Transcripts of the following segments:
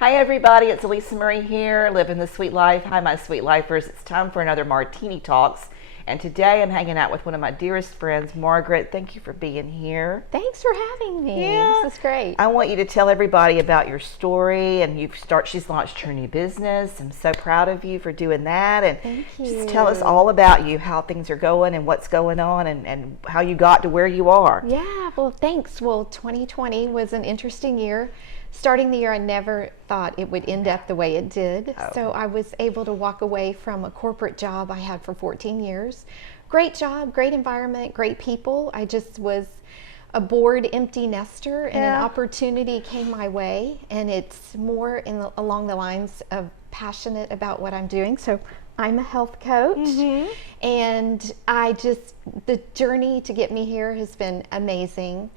Hi everybody, it's alisamurray here, living the sweet life. Hi my sweet lifers, it's time for another Martini Talks. And today I'm hanging out with one of my dearest friends, Margaret. Thank you for being here. Thanks for having me. Yeah. This is great. I want you to tell everybody about your story, and she's launched her new business. I'm so proud of you for doing that. And Thank you. just tell us all about you, how things are going and what's going on and how you got to where you are. Yeah, well, thanks. Well, 2020 was an interesting year. Starting the year, I never thought it would end up the way it did. Oh. So I was able to walk away from a corporate job I had for 14 years. Great job, great environment, great people. I just was a bored, empty nester, and an opportunity came my way. And it's more along the lines of passionate about what I'm doing. So I'm a health coach, and the journey to get me here has been amazing.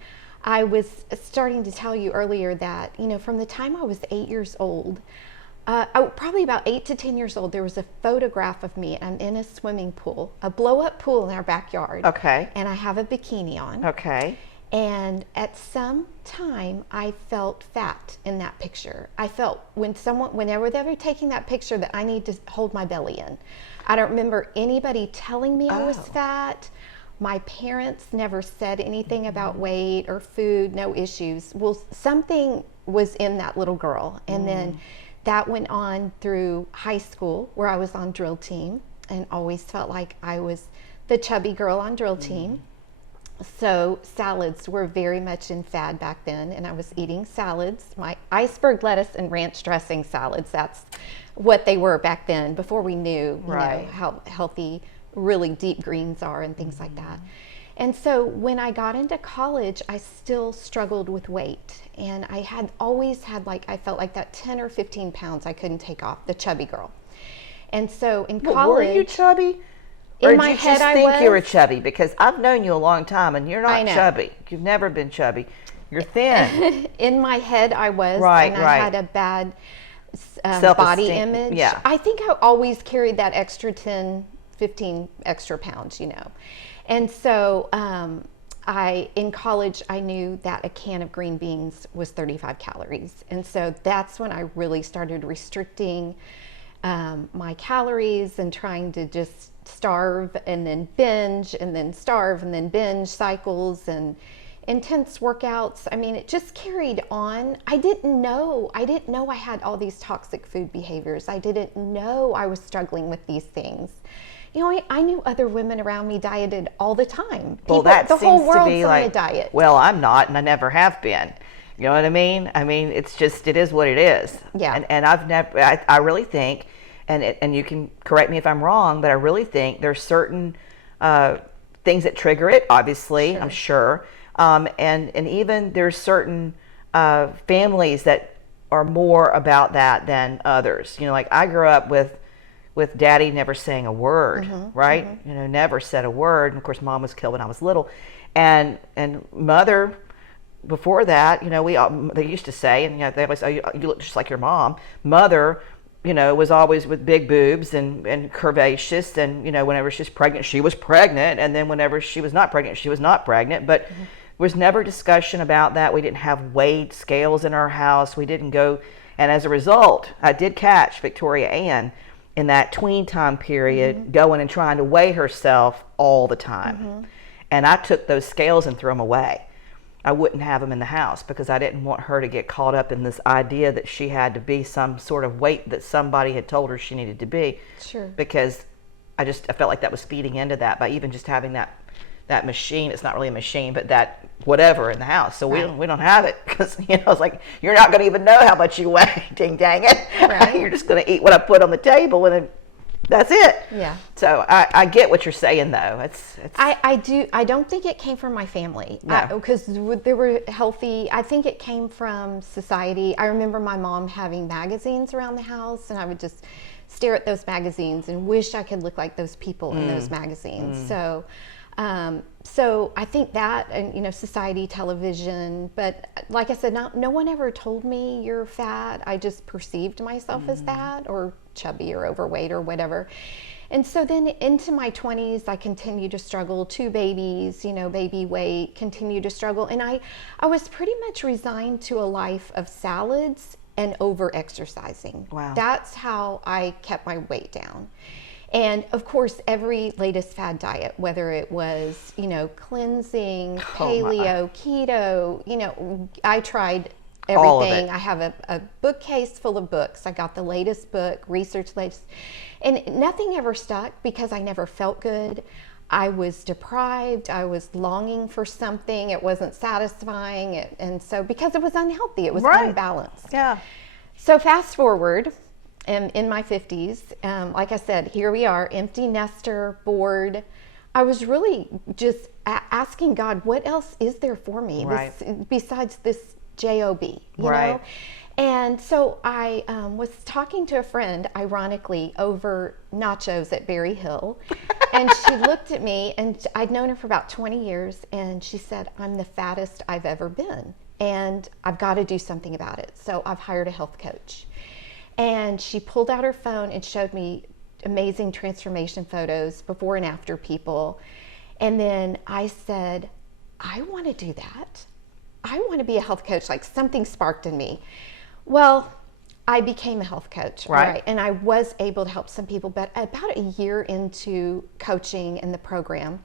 I was starting to tell you earlier that, from the time I was 8 years old, probably about 8 to 10 years old, there was a photograph of me. I'm in a swimming pool, a blow-up pool in our backyard. Okay. And I have a bikini on. Okay. And at some time, I felt fat in that picture. I felt whenever they were taking that picture, that I need to hold my belly in. I don't remember anybody telling me I was fat. My parents never said anything about weight or food, no issues. Well, something was in that little girl. And then that went on through high school, where I was on drill team and always felt like I was the chubby girl on drill team. So salads were very much in fad back then, and I was eating salads, my iceberg lettuce and ranch dressing salads. That's what they were back then, before we knew, you know, how healthy really deep greens are and things like that. And so when I got into college, I still struggled with weight, and I had always had, I felt like that 10 or 15 pounds I couldn't take off, the chubby girl. And so in college, were you chubby? In or my did you head just I think was. you were chubby? Because I've known you a long time, and you're I not know. chubby. You've never been chubby. You're thin. In my head I was, Right, and right. I had a bad body Self-esteem, image. yeah. I think I always carried that extra 10, 15 extra pounds, And so in college, I knew that a can of green beans was 35 calories. And so that's when I really started restricting my calories and trying to just starve and then binge and then starve and then binge cycles and intense workouts. I mean, it just carried on. I didn't know I had all these toxic food behaviors. I didn't know I was struggling with these things. I knew other women around me dieted all the time. Well, that the seems whole to world's be on like, a diet. well, I'm not, and I never have been. You know what I mean? I mean, it is what it is. Yeah. And I've never, I really think, and you can correct me if I'm wrong, but I really think there's certain things that trigger it, obviously, Sure. I'm sure. And even there's certain families that are more about that than others. Like I grew up with daddy never saying a word, right? Never said a word. And of course, mom was killed when I was little. And mother, before that, they used to say, and they always say, you look just like your mom. Mother, was always with big boobs and curvaceous. And, whenever she's pregnant, she was pregnant. And then whenever she was not pregnant, she was not pregnant. But there was never discussion about that. We didn't have weighed scales in our house. We didn't go. And as a result, I did catch Victoria Ann in that tween time period going and trying to weigh herself all the time. And I took those scales and threw them away. I wouldn't have them in the house because I didn't want her to get caught up in this idea that she had to be some sort of weight that somebody had told her she needed to be. Sure. Because I felt like that was feeding into that by even just having that machine. It's not really a machine, but that whatever in the house. So we don't have it because it's like, you're not going to even know how much you weigh. Ding dang it. Right. You're just going to eat what I put on the table and then that's it. Yeah. So I get what you're saying though. I don't think it came from my family. No. Because they were healthy. I think it came from society. I remember my mom having magazines around the house, and I would just stare at those magazines and wish I could look like those people in those magazines. So I think that, and society, television, but like I said, no one ever told me you're fat. I just perceived myself as that, or chubby or overweight or whatever. And so then into my 20s, I continued to struggle. 2 babies, baby weight, continued to struggle. And I was pretty much resigned to a life of salads and over exercising. Wow. That's how I kept my weight down. And of course, every latest fad diet, whether it was, cleansing, paleo, keto, I tried All of everything. it. I have a bookcase full of books. I got the latest book, research latest, and nothing ever stuck because I never felt good. I was deprived. I was longing for something. It wasn't satisfying. And so because it was unhealthy, it was unbalanced. Yeah. So fast forward, in my 50s, like I said, here we are, empty nester, bored. I was really just asking God, what else is there for me besides this job, you know? And so I was talking to a friend, ironically, over nachos at Berry Hill. And she looked at me, and I'd known her for about 20 years, and she said, I'm the fattest I've ever been, and I've got to do something about it. So I've hired a health coach. And she pulled out her phone and showed me amazing transformation photos, before and after people. And then I said, I want to do that. I want to be a health coach. Like, something sparked in me. Well, I became a health coach, right? And I was able to help some people, but about a year into coaching in the program,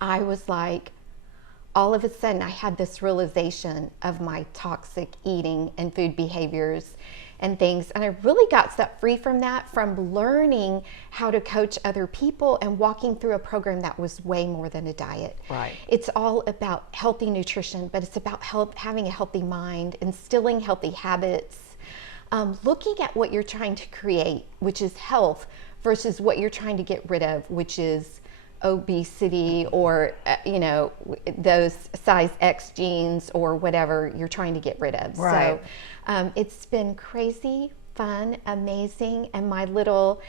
I was like, all of a sudden I had this realization of my toxic eating and food behaviors and things. And I really got set free from that, from learning how to coach other people and walking through a program that was way more than a diet. Right. It's all about healthy nutrition, but it's about having a healthy mind, instilling healthy habits, looking at what you're trying to create, which is health, versus what you're trying to get rid of, which is obesity or those size X jeans or whatever you're trying to get rid of. Right. So it's been crazy, fun, amazing, and my little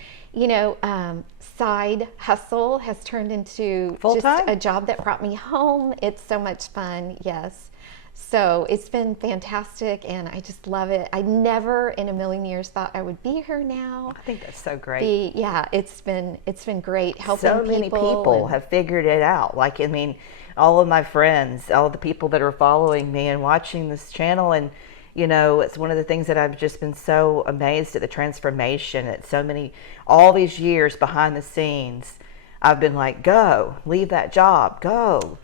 side hustle has turned into Full-time? just a job that brought me home. It's so much fun. Yes. So it's been fantastic, and I just love it. I never in a million years thought I would be here now. I think that's so great. It's been great helping so many people have figured it out. Like, I mean, all of my friends, all the people that are following me and watching this channel, and it's one of the things that I've just been so amazed at, the transformation. At so many, all these years behind the scenes, I've been like, go, leave that job, go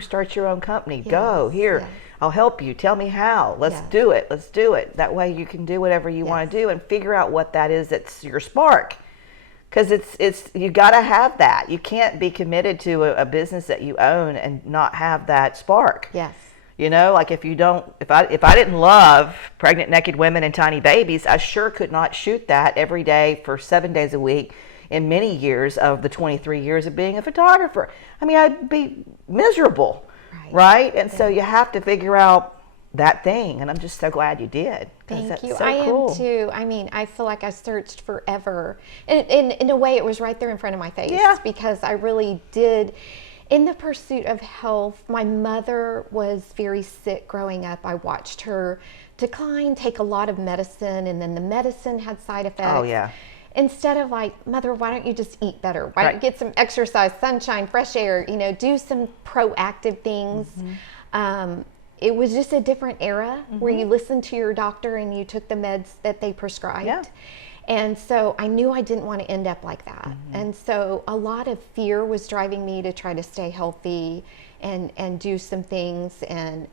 start your own company, go here, I'll help you, tell me how, let's do it. That way you can do whatever you want to do and figure out what that is that's your spark. Because it's you got to have that. You can't be committed to a business that you own and not have that spark. Yes. Like if I didn't love pregnant, naked women and tiny babies, I sure could not shoot that every day for 7 days a week in many years of the 23 years of being a photographer. I mean, I'd be miserable, right? And so you have to figure out that thing, and I'm just so glad you did. Thank you. So I cool. am too. I mean, I feel like I searched forever. In a way, it was right there in front of my face. Yeah. Because I really did. In the pursuit of health, my mother was very sick growing up. I watched her decline, take a lot of medicine, and then the medicine had side effects. Oh, yeah. Instead of like, Mother, why don't you just eat better? Why don't you get some exercise, sunshine, fresh air, do some proactive things. It was just a different era where you listened to your doctor and you took the meds that they prescribed. Yeah. And so I knew I didn't want to end up like that. And so a lot of fear was driving me to try to stay healthy and do some things, and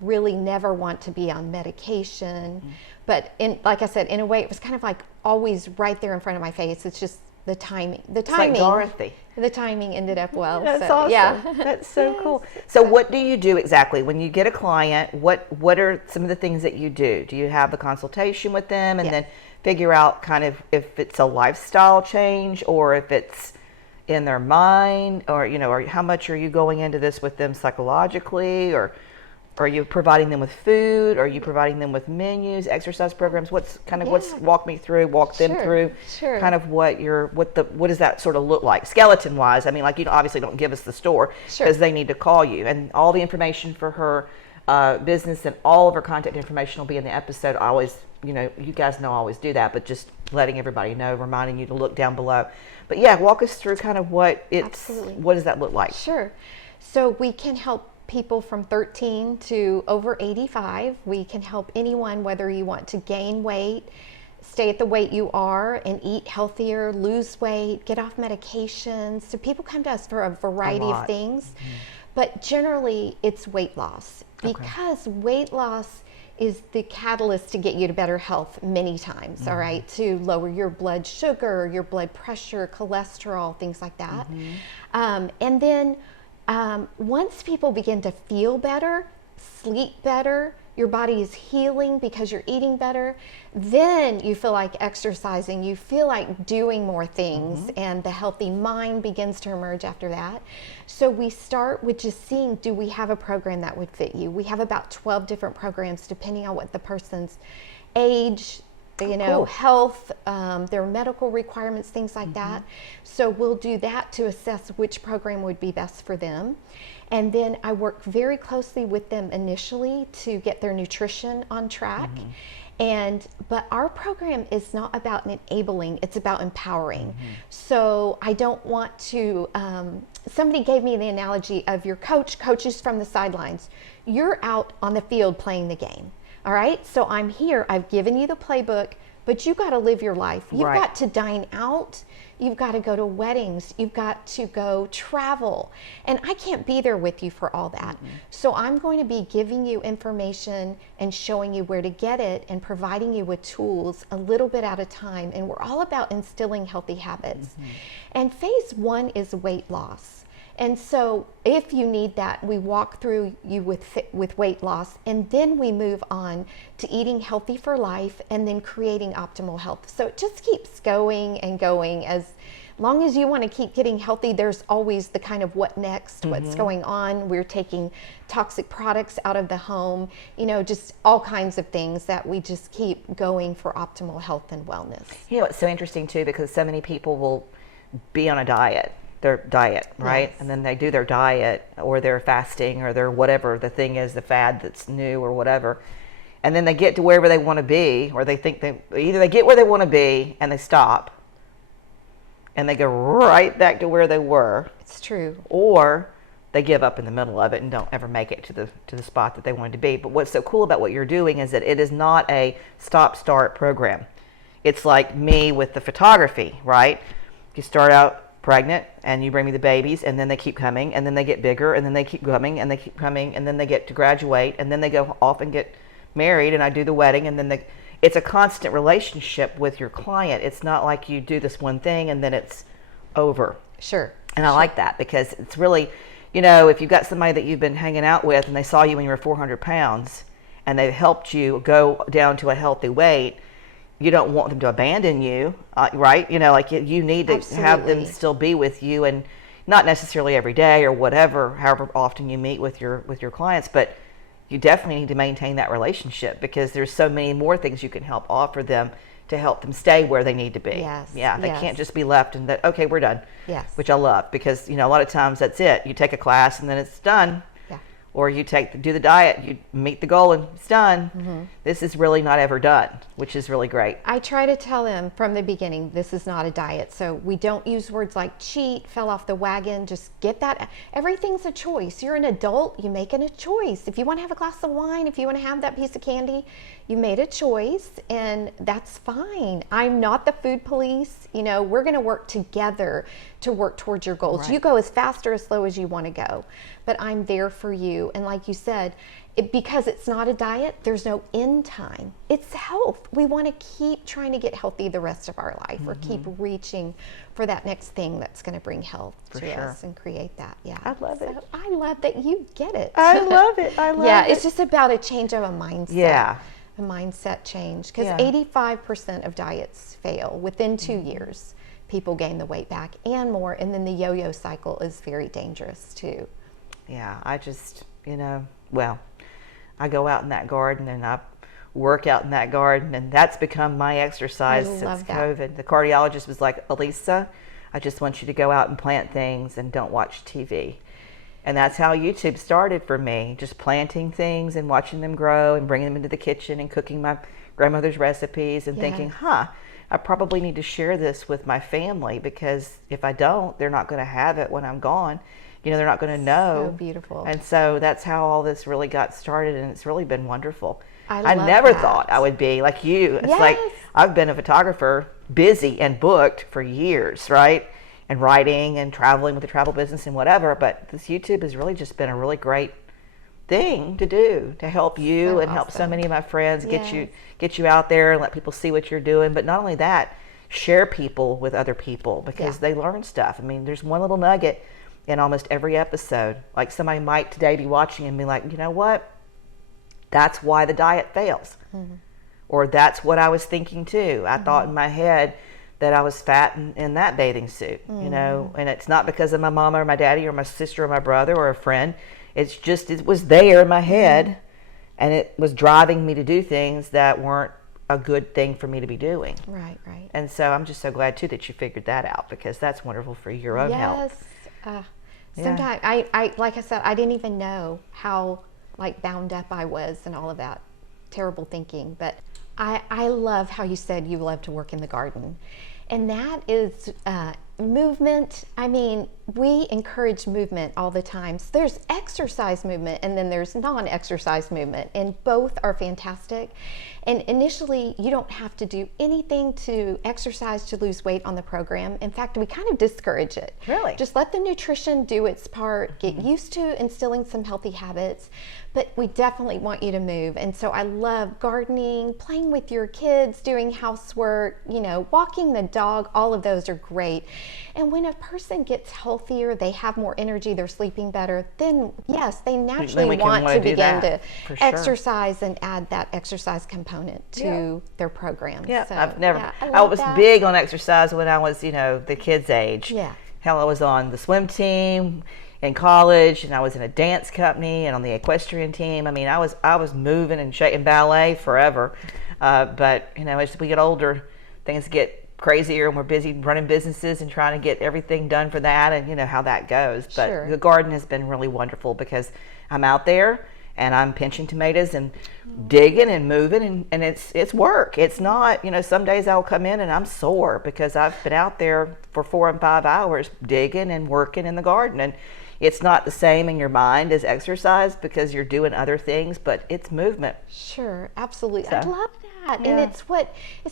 really never want to be on medication. But like I said, in a way, it was kind of like always right there in front of my face. It's just the timing. It's like Dorothy. The timing ended up well. That's so, awesome. Yeah. That's so cool. So what do you do exactly when you get a client? What are some of the things that you do? Do you have a consultation with them and then figure out kind of if it's a lifestyle change or if it's in their mind, or or how much are you going into this with them psychologically, or are you providing them with food? Are you providing them with menus, exercise programs? What's walk them through kind of what does that sort of look like skeleton wise? I mean, like, obviously don't give us the store because they need to call you, and all the information for her business and all of her contact information will be in the episode. I always, you guys know I always do that, but just letting everybody know, reminding you to look down below. But yeah, walk us through kind of what does that look like? Sure. So we can help people from 13 to over 85. We can help anyone, whether you want to gain weight, stay at the weight you are, and eat healthier, lose weight, get off medications. So people come to us for a variety of things, but generally it's weight loss, because weight loss is the catalyst to get you to better health many times, all right, to lower your blood sugar, your blood pressure, cholesterol, things like that. And then once people begin to feel better, sleep better, your body is healing because you're eating better, then you feel like exercising, you feel like doing more things, and the healthy mind begins to emerge after that. So we start with just seeing, do we have a program that would fit you? We have about 12 different programs depending on what the person's age, health, their medical requirements, things like that. So we'll do that to assess which program would be best for them. And then I work very closely with them initially to get their nutrition on track. But our program is not about enabling, it's about empowering. So I don't want to, somebody gave me the analogy of your coaches from the sidelines. You're out on the field playing the game. All right, so I'm here, I've given you the playbook, but you got to live your life. You've got to dine out, you've got to go to weddings, you've got to go travel. And I can't be there with you for all that. So I'm going to be giving you information and showing you where to get it and providing you with tools a little bit at a time. And we're all about instilling healthy habits. And phase 1 is weight loss. And so if you need that, we walk through you with weight loss, and then we move on to eating healthy for life and then creating optimal health. So it just keeps going and going. As long as you want to keep getting healthy, there's always the kind of what next, what's going on. We're taking toxic products out of the home, just all kinds of things that we just keep going for optimal health and wellness. It's so interesting too, because so many people will be on their diet, right? And then they do their diet, or they're fasting, or they're whatever the thing is, the fad that's new or whatever. And then they get to wherever they want to be, or they think either they get where they want to be and they stop and they go right back to where they were. It's true. Or they give up in the middle of it and don't ever make it to the spot that they wanted to be. But what's so cool about what you're doing is that it is not a stop-start program. It's like me with the photography, right? You start out pregnant and you bring me the babies, and then they keep coming, and then they get bigger, and then they keep coming, and they keep coming, and then they get to graduate, and then they go off and get married, and I do the wedding, and then it's a constant relationship with your client. It's not like you do this one thing and then it's over. Sure. And I like that, because it's really, if you've got somebody that you've been hanging out with and they saw you when you were 400 pounds and they've helped you go down to a healthy weight, you don't want them to abandon you, right? You need to have them still be with you, and not necessarily every day or however often you meet with your clients, but you definitely need to maintain that relationship, because there's so many more things you can help offer them to help them stay where they need to be. They can't just be left and that, okay, we're done. Which I love, because a lot of times that's it. You take a class and then it's done. Or you do the diet, you meet the goal, and it's done. This is really not ever done, which is really great. I try to tell them from the beginning, this is not a diet. So we don't use words like cheat, fell off the wagon. Just get that. Everything's a choice. You're an adult, you're making a choice. If you want to have a glass of wine, if you want to have that piece of candy, you made a choice, and that's fine. I'm not the food police. We're going to work together to work towards your goals. You go as fast or as slow as you want to go, but I'm there for you. And like you said, because it's not a diet, there's no end time. It's health. We want to keep trying to get healthy the rest of our life, or keep reaching for that next thing that's going to bring health to us and create that. I love it. I love that you get it. I love it. It's just about a change of a mindset. A mindset change, because 85% of diets fail within 2 years. People gain the weight back and more, and then the yo-yo cycle is very dangerous too. I just, I go out in that garden and I work out in that garden, and that's become my exercise since COVID. The cardiologist was like, Elisa, I just want you to go out and plant things and don't watch TV. And that's how YouTube started for me, just planting things and watching them grow and bringing them into the kitchen and cooking my grandmother's recipes and thinking, I probably need to share this with my family, because if I don't, they're not going to have it when I'm gone. they're not going to know. So beautiful. And so that's how all this really got started, and it's really been wonderful. I love never that. thought I would be like you. It's Yes. like I've been a photographer, busy and booked for years, right? And writing and traveling with the travel business and whatever. But this YouTube has really just been a really great thing to do to help you So and help so awesome. many of my friends Yes. get you out there and let people see what you're doing. But not only that, share people with other people, because they learn stuff. I mean, there's one little nugget in almost every episode. Like somebody might today be watching and be like, you know what? That's why the diet fails. Or that's what I was thinking too. I thought in my head that I was fat in that bathing suit, you know, and it's not because of my mama or my daddy or my sister or my brother or a friend. It's just, it was there in my head, and it was driving me to do things that weren't a good thing for me to be doing. Right. And so I'm just so glad too that you figured that out, because that's wonderful for your own health. Yes. Sometimes I like I said, I didn't even know how like bound up I was and all of that terrible thinking. But I love how you said you love to work in the garden, and that is movement. I mean, we encourage movement all the time. So there's exercise movement, and then there's non-exercise movement, and both are fantastic. And initially, you don't have to do anything to exercise to lose weight on the program. In fact, we kind of discourage it. Really? Just let the nutrition do its part, get used to instilling some healthy habits, but we definitely want you to move. And so I love gardening, playing with your kids, doing housework, you know, walking the dog, all of those are great. And when a person gets healthier, they have more energy, they're sleeping better, then yes, they naturally want to begin to exercise and add that exercise component to their program. Yeah, So, I was big on exercise when I was, the kids' age. Yeah. Hell, I was on the swim team in college, and I was in a dance company and on the equestrian team. I mean, I was moving and shaking ballet forever. But, as we get older, things get crazier, and we're busy running businesses and trying to get everything done for that, and how that goes. But the garden has been really wonderful, because I'm out there and I'm pinching tomatoes and digging and moving, and it's work. It's not, some days I'll come in and I'm sore because I've been out there for 4 and 5 hours digging and working in the garden. And it's not the same in your mind as exercise, because you're doing other things, but it's movement. Sure, absolutely. So, I love that. yeah. And it's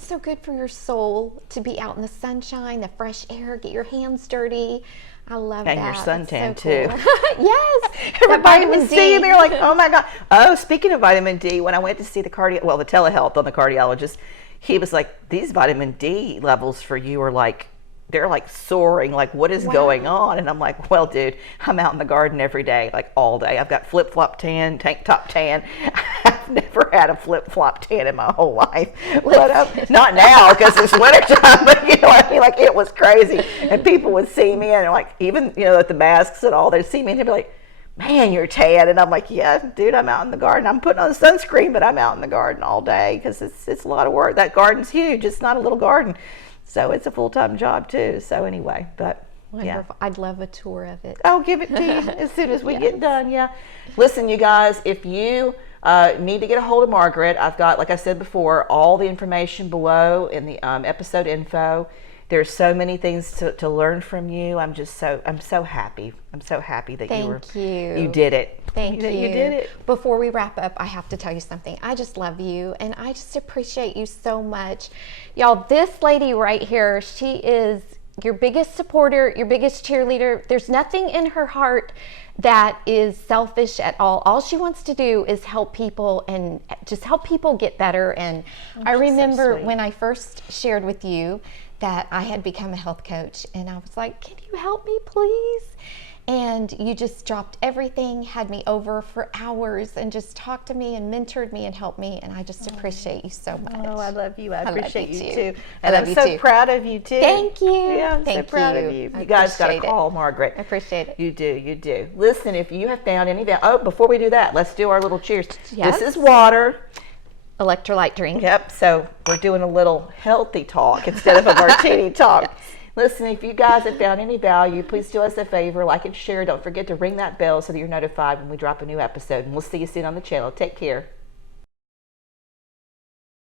so good for your soul to be out in the sunshine, the fresh air, get your hands dirty. I love that. And your suntan That's so too. Cool. Yes. Everybody would see, they're like, oh my God. Oh, speaking of vitamin D, when I went to see the telehealth on the cardiologist, he was like, these vitamin D levels for you are like, they're like soaring, like what is going on? And I'm like, well, dude, I'm out in the garden every day, like all day. I've got flip-flop tan, tank top tan. I've never had a flip-flop tan in my whole life. But not now, because it's wintertime, but what I mean? Like, it was crazy. And people would see me, and like, even, at the masks and all, they'd see me and they'd be like, man, you're tan. And I'm like, yeah, dude, I'm out in the garden. I'm putting on sunscreen, but I'm out in the garden all day, because it's a lot of work. That garden's huge. It's not a little garden. So it's a full-time job too. So anyway, but wonderful. I'd love a tour of it. I'll give it to you as soon as we get done. Yeah. Listen, you guys, if you need to get a hold of Margaret, I've got, like I said before, all the information below in the episode info. There's so many things to learn from you. I'm so happy. I'm so happy that you did it. Thank you. You did it. Before we wrap up, I have to tell you something. I just love you, and I just appreciate you so much. Y'all, this lady right here, she is your biggest supporter, your biggest cheerleader. There's nothing in her heart that is selfish at all. All she wants to do is help people, and just help people get better. And I remember when I first shared with you that I had become a health coach, and I was like, can you help me please? And you just dropped everything, had me over for hours, and just talked to me and mentored me and helped me. And I just appreciate you so much. Oh, I love you. I appreciate you too. And I'm so proud of you too. Thank you. Yeah, I'm so proud of you. You guys got to call Margaret. I appreciate it. You do. You do. Listen, if you have found any value. Oh, before we do that, let's do our little cheers. Yes. This is water. Electrolyte drink. Yep. So we're doing a little healthy talk instead of a martini talk. Yes. Listen, if you guys have found any value, please do us a favor, like and share. Don't forget to ring that bell so that you're notified when we drop a new episode. And we'll see you soon on the channel. Take care.